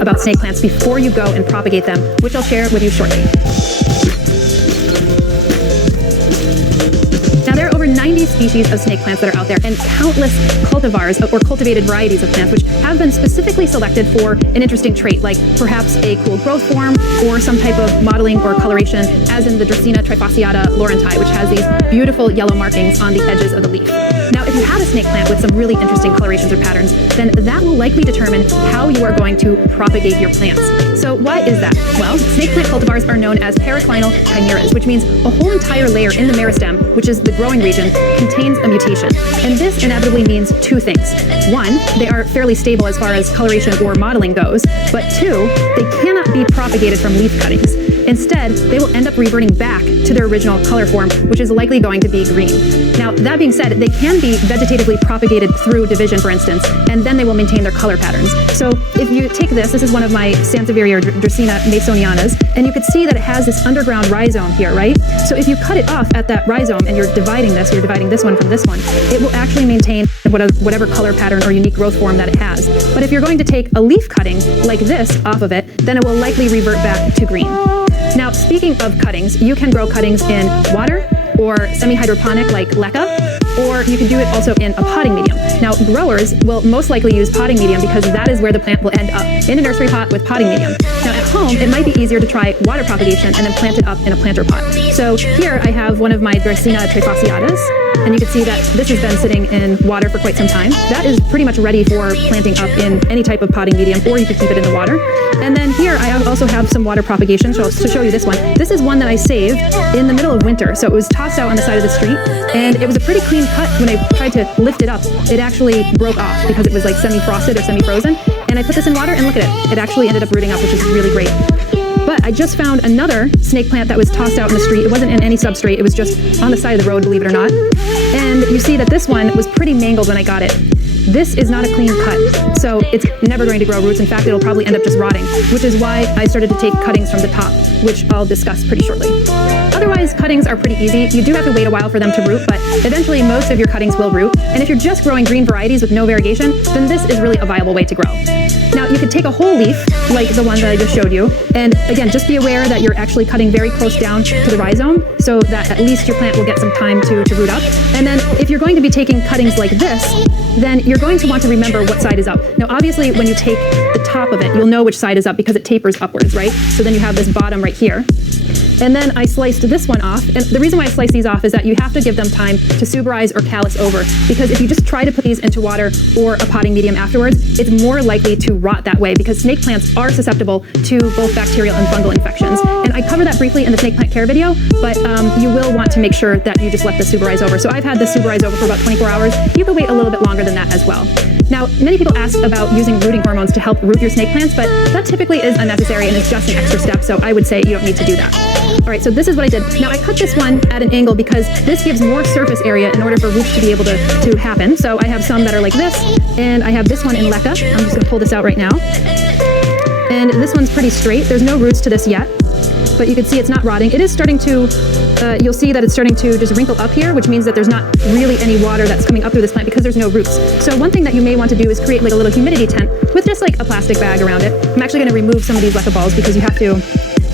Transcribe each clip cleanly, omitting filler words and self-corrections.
About snake plants before you go and propagate them, which I'll share with you shortly. Now, there are over 90 species of snake plants that are out there, and countless cultivars or cultivated varieties of plants which have been specifically selected for an interesting trait, like perhaps a cool growth form or some type of modeling or coloration, as in the Dracaena trifasciata laurenti, which has these beautiful yellow markings on the edges of the leaf. Now, if you have a snake plant with some really interesting colorations or patterns, then that will likely determine how you are going to propagate your plants. So why is that? Well, snake plant cultivars are known as paraclinal chimeras, which means a whole entire layer in the meristem, which is the growing region, contains a mutation. And this inevitably means two things. One, they are fairly stable as far as coloration or modeling goes, but two, they cannot be propagated from leaf cuttings. Instead, they will end up reverting back to their original color form, which is likely going to be green. Now, that being said, they can be vegetatively propagated through division, for instance, and then they will maintain their color patterns. So if you take this is one of my Sansevieria Dracaena masonianas, and you could see that it has this underground rhizome here, right? So if you cut it off at that rhizome and you're dividing this one from this one, it will actually maintain whatever color pattern or unique growth form that it has. But if you're going to take a leaf cutting like this off of it, then it will likely revert back to green. Now, speaking of cuttings, you can grow cuttings in water or semi-hydroponic like leca, or you can do it also in a potting medium. Now, growers will most likely use potting medium because that is where the plant will end up, in a nursery pot with potting medium. Now, at home, it might be easier to try water propagation and then plant it up in a planter pot. So here I have one of my Dracaena trifasciatas, and you can see that this has been sitting in water for quite some time. That is pretty much ready for planting up in any type of potting medium, or you could keep it in the water. And then here I also have some water propagation. So to show you this one, this is one that I saved in the middle of winter. So it was tossed out on the side of the street, and it was a pretty clean cut. When I tried to lift it up, it actually broke off because it was like semi-frosted or semi-frozen. And I put this in water, and look at it. It actually ended up rooting up, which is really great. But I just found another snake plant that was tossed out in the street. It wasn't in any substrate. It was just on the side of the road, believe it or not. And you see that this one was pretty mangled when I got it. This is not a clean cut, so it's never going to grow roots. In fact, it'll probably end up just rotting, which is why I started to take cuttings from the top, which I'll discuss pretty shortly. Otherwise, cuttings are pretty easy. You do have to wait a while for them to root, but eventually most of your cuttings will root. And if you're just growing green varieties with no variegation, then this is really a viable way to grow. Now, you could take a whole leaf, like the one that I just showed you, and again, just be aware that you're actually cutting very close down to the rhizome, so that at least your plant will get some time to root up. And then if you're going to be taking cuttings like this, then you're going to want to remember what side is up. Now, obviously, when you take the top of it, you'll know which side is up because it tapers upwards, right? So then you have this bottom right here. And then I sliced this one off. And the reason why I slice these off is that you have to give them time to suberize or callus over. Because if you just try to put these into water or a potting medium afterwards, it's more likely to rot that way because snake plants are susceptible to both bacterial and fungal infections. And I covered that briefly in the snake plant care video, but you will want to make sure that you just let this suberize over. So I've had this suberize over for about 24 hours. You can wait a little bit longer than that as well. Now, many people ask about using rooting hormones to help root your snake plants, but that typically is unnecessary and is just an extra step, so I would say you don't need to do that. All right, so this is what I did. Now, I cut this one at an angle because this gives more surface area in order for roots to be able to happen. So I have some that are like this, and I have this one in leca. I'm just gonna pull this out right now. And this one's pretty straight. There's no roots to this yet, but you can see it's not rotting. It is starting to, you'll see that it's starting to just wrinkle up here, which means that there's not really any water that's coming up through this plant because there's no roots. So one thing that you may want to do is create like a little humidity tent with just like a plastic bag around it. I'm actually gonna remove some of these leca balls because you have to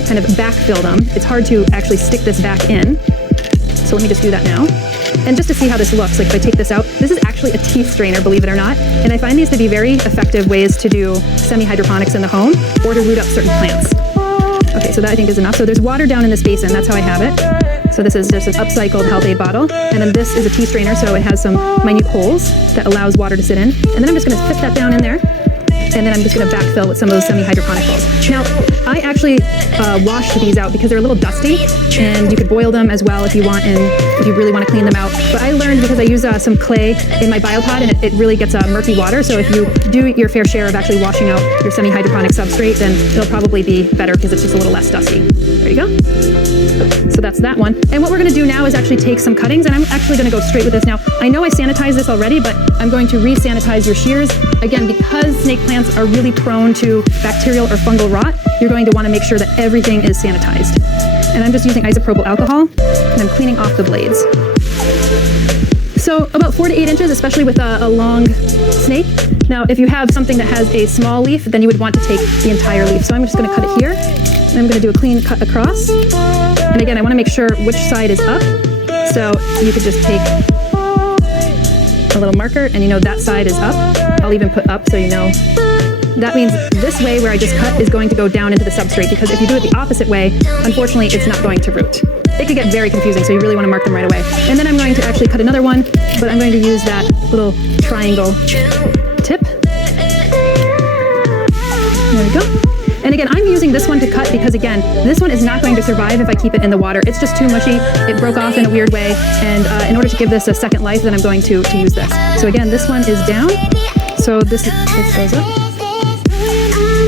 kind of backfill them. It's hard to actually stick this back in. So let me just do that now. And just to see how this looks, like if I take this out, this is actually a teeth strainer, believe it or not. And I find these to be very effective ways to do semi-hydroponics in the home or to root up certain plants. Okay, so that I think is enough. So there's water down in this basin, that's how I have it. So this is just an upcycled Health Aid bottle. And then this is a teeth strainer, so it has some minute holes that allows water to sit in. And then I'm just gonna fit that down in there. And then I'm just gonna backfill with some of those semi-hydroponic balls. Now, I actually washed these out because they're a little dusty, and you could boil them as well if you want, and if you really want to clean them out. But I learned, because I use some clay in my biopod, and it really gets murky water, so if you do your fair share of actually washing out your semi-hydroponic substrate, then it'll probably be better because it's just a little less dusty. There you go. So that's that one. And what we're going to do now is actually take some cuttings, and I'm actually going to go straight with this now. I know I sanitized this already, but I'm going to re-sanitize your shears. Again, because snake plants are really prone to bacterial or fungal rot, you're going to want to make sure that everything is sanitized. And I'm just using isopropyl alcohol, and I'm cleaning off the blades. So about 4 to 8 inches, especially with a long snake. Now, if you have something that has a small leaf, then you would want to take the entire leaf. So I'm just going to cut it here, and I'm going to do a clean cut across. And again, I want to make sure which side is up. So you could just take a little marker, and you know that side is up. I'll even put up so you know. That means this way where I just cut is going to go down into the substrate, because if you do it the opposite way, unfortunately, it's not going to root. It could get very confusing, so you really want to mark them right away. And then I'm going to actually cut another one, but I'm going to use that little triangle tip. There we go. And again, I'm using this one to cut because, again, this one is not going to survive if I keep it in the water. It's just too mushy. It broke off in a weird way. And in order to give this a second life, then I'm going to use this. So again, this one is down. So this goes up.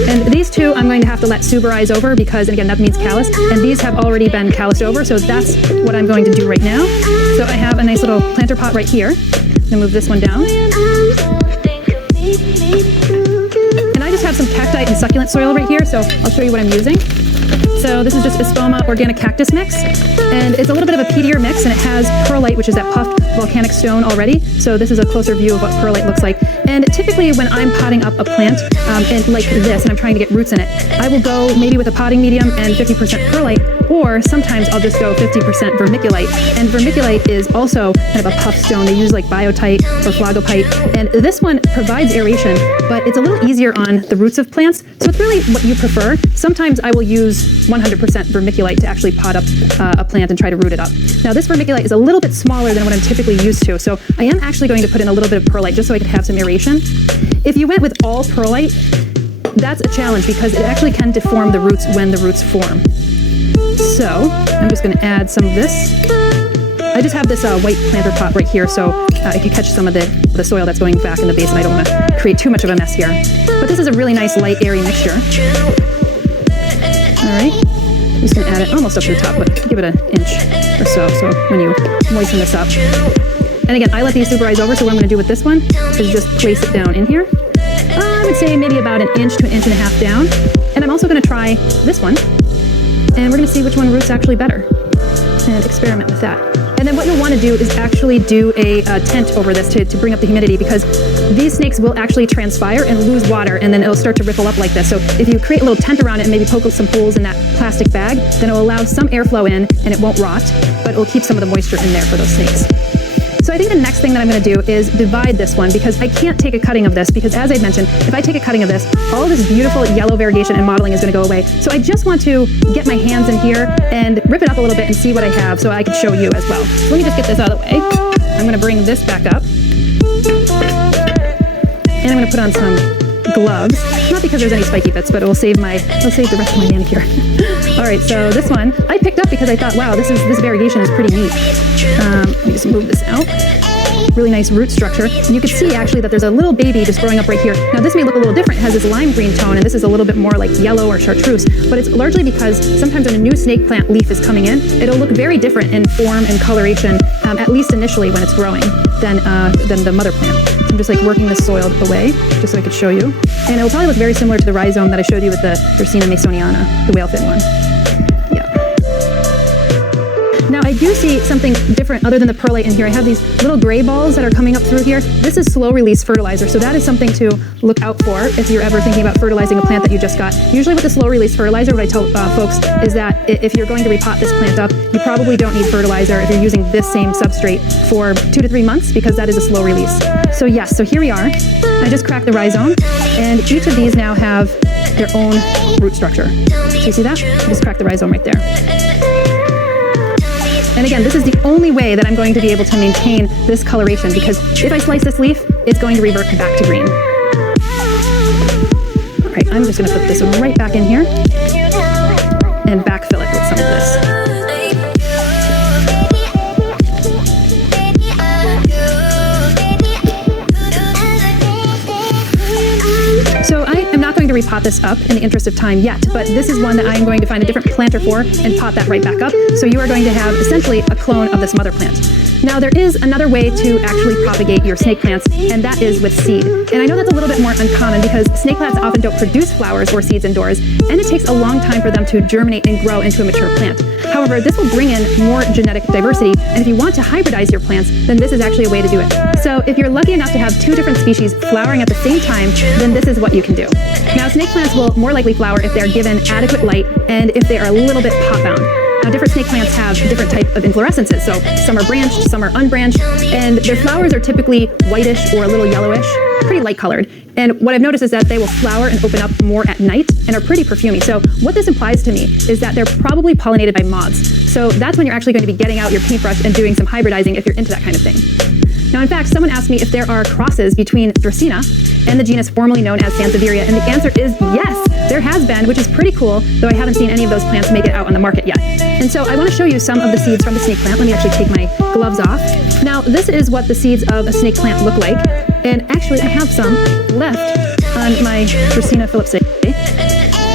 And these two I'm going to have to let suberize over because, and again, that means callus. And these have already been calloused over. So that's what I'm going to do right now. So I have a nice little planter pot right here. I'm going to move this one down. I just have some cacti and succulent soil right here, so I'll show you what I'm using. So this is just Espoma organic cactus mix, and it's a little bit of a peatier mix, and it has perlite, which is that puffed volcanic stone already. So this is a closer view of what perlite looks like. And typically when I'm potting up a plant and like this, and I'm trying to get roots in it, I will go maybe with a potting medium and 50% perlite, or sometimes I'll just go 50% vermiculite. And vermiculite is also kind of a puff stone. They use like biotite or phlogopite, and this one provides aeration, but it's a little easier on the roots of plants. So it's really what you prefer. Sometimes I will use 100% vermiculite to actually pot up a plant and try to root it up. Now this vermiculite is a little bit smaller than what I'm typically used to, so I am actually going to put in a little bit of perlite just so I could have some aeration. If you went with all perlite, that's a challenge because it actually can deform the roots when the roots form. So I'm just going to add some of this. I just have this white planter pot right here, so it can catch some of the soil that's going back in the base, and I don't want to create too much of a mess here. But this is a really nice light, airy mixture. All right, I'm just going to add it almost up to the top, but give it an inch or so when you moisten this up. And again, I let these suberize over, so what I'm going to do with this one is just place it down in here. I would say maybe about 1 inch to 1.5 inches down. And I'm also going to try this one, and we're going to see which one roots actually better and experiment with that. And then what you'll want to do is actually do a tent over this to bring up the humidity, because these snakes will actually transpire and lose water, and then it'll start to ripple up like this. So if you create a little tent around it and maybe poke some holes in that plastic bag, then it'll allow some airflow in and it won't rot, but it'll keep some of the moisture in there for those snakes. So I think the next thing that I'm going to do is divide this one, because I can't take a cutting of this, because as I mentioned, if I take a cutting of this, all this beautiful yellow variegation and modeling is going to go away. So I just want to get my hands in here and rip it up a little bit and see what I have so I can show you as well. So let me just get this out of the way. I'm going to bring this back up, and I'm going to put on some gloves, not because there's any spiky bits, but it'll save the rest of my manicure. All right, so this one I picked up because I thought, wow, this variegation is pretty neat. Let me just move this out. Really nice root structure. And you can see actually that there's a little baby just growing up right here. Now this may look a little different. It has this lime green tone, and this is a little bit more like yellow or chartreuse, but it's largely because sometimes when a new snake plant leaf is coming in, it'll look very different in form and coloration, at least initially when it's growing, than the mother plant. So I'm just like working the soil away just so I could show you. And it'll probably look very similar to the rhizome that I showed you with the Dracaena masoniana, the whalefin one. Now I do see something different other than the perlite in here. I have these little gray balls that are coming up through here. This is slow release fertilizer, so that is something to look out for if you're ever thinking about fertilizing a plant that you just got. Usually with the slow release fertilizer, what I tell folks is that if you're going to repot this plant up, you probably don't need fertilizer if you're using this same substrate for 2 to 3 months, because that is a slow release. So yes, so here we are. I just cracked the rhizome, and each of these now have their own root structure. So you see that? I just cracked the rhizome right there. And again, this is the only way that I'm going to be able to maintain this coloration, because if I slice this leaf, it's going to revert back to green. All right, I'm just going to put this right back in here. and backfill it with some of this. So I am not going to repot this up in the interest of time yet, but this is one that I am going to find a different planter for and pot that right back up. So you are going to have essentially a clone of this mother plant. Now there is another way to actually propagate your snake plants, and that is with seed. And I know that's a little bit more uncommon because snake plants often don't produce flowers or seeds indoors, and it takes a long time for them to germinate and grow into a mature plant. However, this will bring in more genetic diversity, and if you want to hybridize your plants, then this is actually a way to do it. So if you're lucky enough to have 2 different species flowering at the same time, then this is what you can do. Now snake plants will more likely flower if they're given adequate light and if they are a little bit pot-bound. Now, different snake plants have different type of inflorescences, so some are branched, some are unbranched, and their flowers are typically whitish or a little yellowish, pretty light colored. And what I've noticed is that they will flower and open up more at night and are pretty perfumey. So what this implies to me is that they're probably pollinated by moths. So that's when you're actually going to be getting out your paintbrush and doing some hybridizing if you're into that kind of thing. Now, in fact, someone asked me if there are crosses between Dracaena and the genus formerly known as Sansevieria, and the answer is yes, there has been, which is pretty cool, though I haven't seen any of those plants make it out on the market yet. And so I want to show you some of the seeds from the snake plant. Let me actually take my gloves off. Now, this is what the seeds of a snake plant look like, and actually I have some left on my Dracaena philipsae.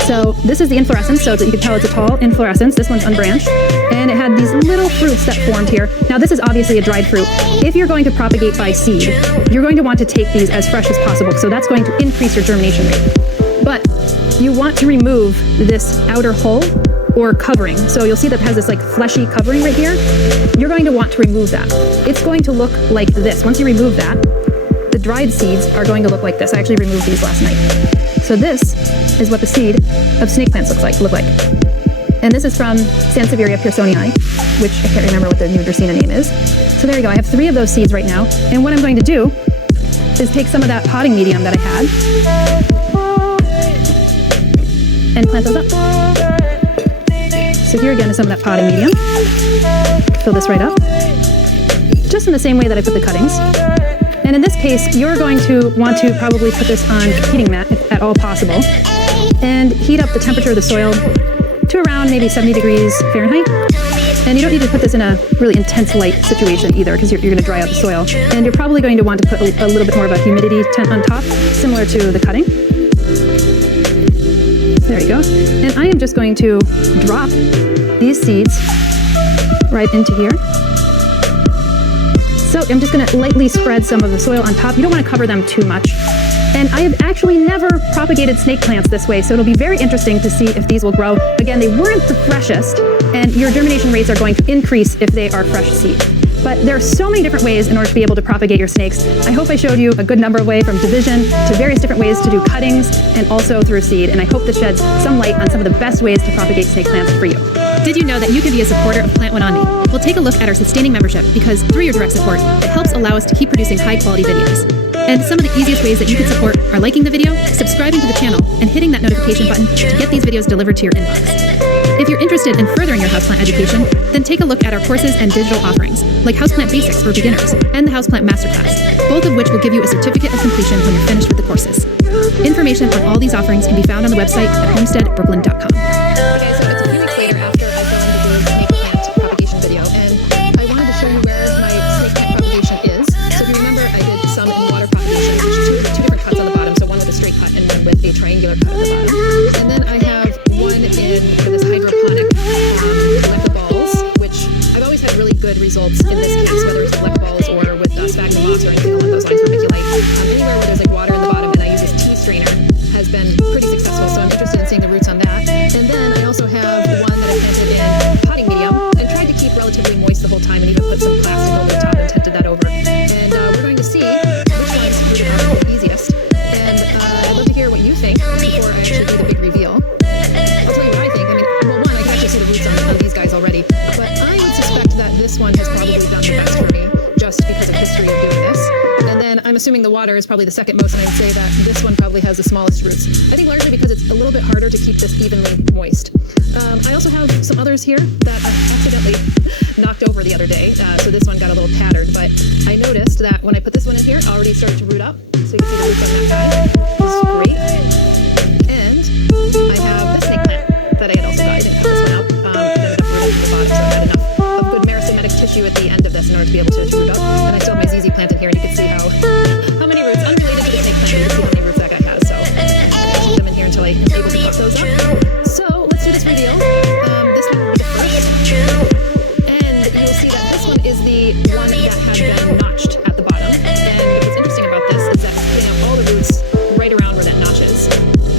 So this is the inflorescence, so that you can tell it's a tall inflorescence. This one's unbranched, and it had these little fruits that formed here. Now this is obviously a dried fruit. If you're going to propagate by seed, you're going to want to take these as fresh as possible, so that's going to increase your germination rate. But you want to remove this outer hull or covering. So you'll see that it has this like fleshy covering right here. You're going to want to remove that. It's going to look like this. Once you remove that, the dried seeds are going to look like this. I actually removed these last night. So this is what the seed of snake plants look like. And this is from Sansevieria pearsonii, which I can't remember what the new Dracaena name is. So there you go. I have 3 of those seeds right now. And what I'm going to do is take some of that potting medium that I had and plant those up. So here again is some of that potting medium. Fill this right up, just in the same way that I put the cuttings. And in this case, you're going to want to probably put this on a heating mat if at all possible, and heat up the temperature of the soil to around maybe 70 degrees Fahrenheit. And you don't need to put this in a really intense light situation either, because you're going to dry out the soil. And you're probably going to want to put a little bit more of a humidity tent on top, similar to the cutting. There you go. And I am just going to drop these seeds right into here. So I'm just going to lightly spread some of the soil on top. You don't want to cover them too much. And I have actually never propagated snake plants this way, so it'll be very interesting to see if these will grow. Again, they weren't the freshest, and your germination rates are going to increase if they are fresh seed. But there are so many different ways in order to be able to propagate your snakes. I hope I showed you a good number of ways, from division to various different ways to do cuttings, and also through seed. And I hope this sheds some light on some of the best ways to propagate snake plants for you. Did you know that you can be a supporter of Plant One On Me? Well, take a look at our sustaining membership, because through your direct support, it helps allow us to keep producing high-quality videos. And some of the easiest ways that you can support are liking the video, subscribing to the channel, and hitting that notification button to get these videos delivered to your inbox. If you're interested in furthering your houseplant education, then take a look at our courses and digital offerings, like Houseplant Basics for beginners and the Houseplant Masterclass, both of which will give you a certificate of completion when you're finished with the courses. Information on all these offerings can be found on the website at homesteadbrooklyn.com. Okay, so it's a few weeks later after I filmed the snake plant propagation video, and I wanted to show you where my snake plant propagation is. So if you remember, I did some in water propagation, which two different cuts on the bottom, so one with a straight cut and one with a triangular cut at the bottom. And then I have one in for this hydroponic electric balls, which I've always had really good results in this case, whether it's electric balls or with sphagnum moss or anything along those lines for vermiculite. Anywhere where there's like water in the bottom and I use this tea strainer has been pretty successful, so I'm interested in seeing the roots on that. And then I also have one that I planted in potting medium and tried to keep relatively moist the whole time, and even put some plastic over the top and tented that over. And we're going to see which ones rooted out the easiest. And I'd love to hear what you think before I actually do the big reveal. I'll tell you what I think. I mean, well, one, I can actually see the roots on these guys already, but I would suspect that this one has probably done the best for me, just because of history of doing this. And then I'm assuming the water is probably the second most, and I'd say that this one probably has the smallest roots. I think largely because it's a little bit harder to keep this evenly moist. I also have some others here that I accidentally knocked over the other day, so this one got a little tattered, but I noticed that when I put this one in here, it already started to root up, so you can see the roots on that guy. This is great. And I have this snake plant that I had also got. I didn't cut this one the end of this in order to be able to root up. And I still have my ZZ plant in here, and you can see how many roots, unrelated to the snake plant, you can see how many roots that guy has. So I'll keep them in here until I am able to pop those up. So let's do this reveal. This one will be the first. And you'll see that this one is the one that had been notched at the bottom. And what's interesting about this is that it's putting up all the roots right around where that notch is.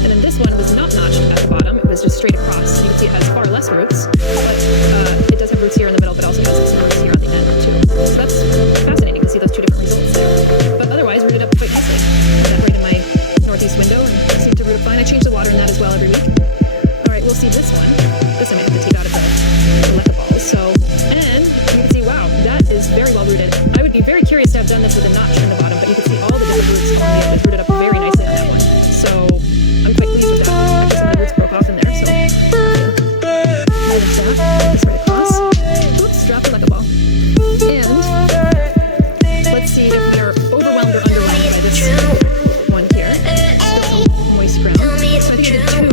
And then this one was not notched at the bottom. It was just straight across. You can see it has far less roots, but it does have roots here in the middle, but also has some roots here on the end too. So that's fascinating to see those two different results there. But otherwise, rooted up quite nicely. I have that right in my northeast window, and it seems to root up fine. I change the water in that as well every week. All right, we'll see this one. This I might have to take out of the leca balls. So, and you can see, wow, that is very well rooted. I would be very curious to have done this with a notch in the bottom, but you can see all the different roots along the edge rooted up very nicely on that one. So I'm quite pleased with that. Some of the roots broke off in there, so manage that. This right across. Oops, dropped the leca ball. And let's see if they're overwhelmed or underwhelmed by this one here. Still some moist ground. So I think I did two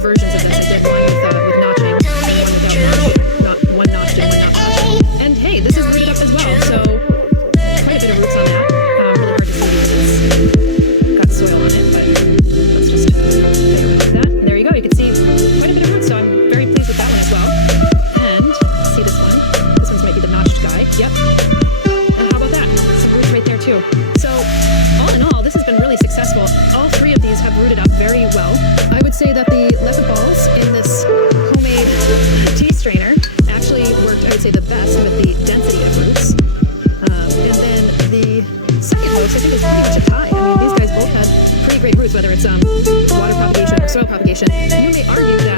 versions of this. I did one with notching and one without notch. Not one notched and one not notched. And hey, this is rooted up as well, so quite a bit of roots on that. Really hard to see because it's got soil on it, but let's just play around with that. And there you go. You can see quite a bit of roots, so I'm very pleased with that one as well. And see this one. This one's might be the notched guy. Yep. And how about that? Some roots right there too. So all in all, this has been really successful. All three of these have rooted up very well. I would say that the leca balls in this homemade tea strainer actually worked, I would say, the best with the density of roots. And then the second host, I think, is pretty much a tie. I mean, these guys both had pretty great roots, whether it's water propagation or soil propagation. You may argue that